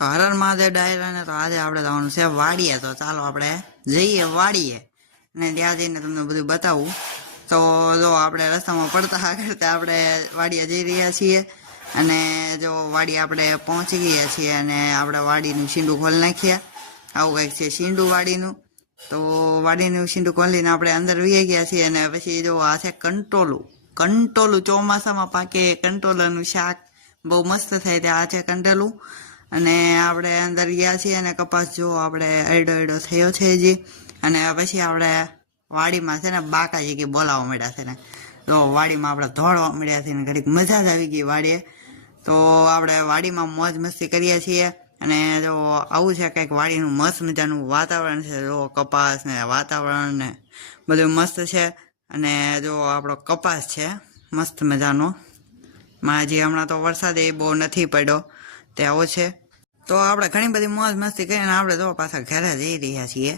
તો હર મહાદેવ ડાયરાને તો આજે આપણે જવાનું છે વાડીએ. તો ચાલો આપણે જઈએ વાડીએ અને ત્યાં જઈને તમને બધું બતાવું. તો જો આપણે રસ્તામાં પડતા કરતા આપણે વાડીએ જઈ રહ્યા છીએ અને જો વાડી આપણે પહોંચી ગયા છીએ અને આપણે વાડીનું શીંડું ખોલી નાખીએ. આવું કંઈક છે શીંડું વાડીનું. તો વાડીનું શીંડું ખોલીને આપણે અંદર વી ગયા છીએ અને પછી જો આ છે કંટોલું ચોમાસામાં પાકે કંટોલાનું શાક બહુ મસ્ત થાય. તે આ છે કંટોલું અને આપણે અંદર ગયા છીએ અને કપાસ જો આપણે અડો થયો છે હજી. અને પછી આપણે વાડીમાં છે ને બાકાજી કે બોલાવવા મળ્યા છે ને તો વાડીમાં આપણે દોડવા મળ્યા છીએ ને ઘડીક મજા જ આવી ગઈ વાડીએ. તો આપણે વાડીમાં મોજ મસ્તી કરીએ છીએ અને જો આવું છે કંઈક વાડીનું મસ્ત મજાનું વાતાવરણ છે. જો કપાસ ને વાતાવરણ ને બધું મસ્ત છે અને જો આપણો કપાસ છે મસ્ત મજાનો. માં હજી હમણાં તો વરસાદ એ બહુ નથી પડ્યો તે આવો છે. તો આપણે ઘણી બધી મોજ મસ્તી કરીને આપણે જો પાછા ઘરે જઈ રહ્યા છીએ.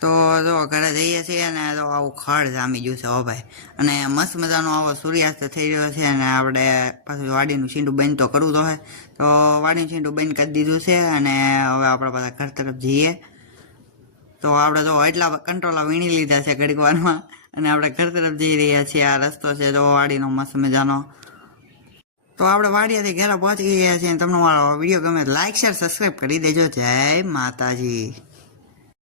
તો જો ઘરે જઈએ છીએ અને તો આવું ખડ જામી ગયું છે હો ભાઈ. અને મસ્ત મજાનો આવો સૂર્યાસ્ત થઈ રહ્યો છે અને આપણે પાછું વાડીનું છીંડું બંધ તો કરવું તો હોય. તો વાડીનું છીંડું બંધ કરી દીધું છે અને હવે આપણે પાછા ઘર તરફ જઈએ. તો આપણે તો એટલા કંટ્રોલા વીણી લીધા છે ઘડીક વારમાં અને આપણે ઘર તરફ જઈ રહ્યા છીએ. આ રસ્તો છે જો વાડીનો મસ્ત મજાનો. તો આપણે વાડીયાથી ઘરે પહોંચી ગયા છીએ. તમને મારો વિડીયો ગમે લાઈક શેર સબસ્ક્રાઈબ કરી દેજો. જય માતાજી.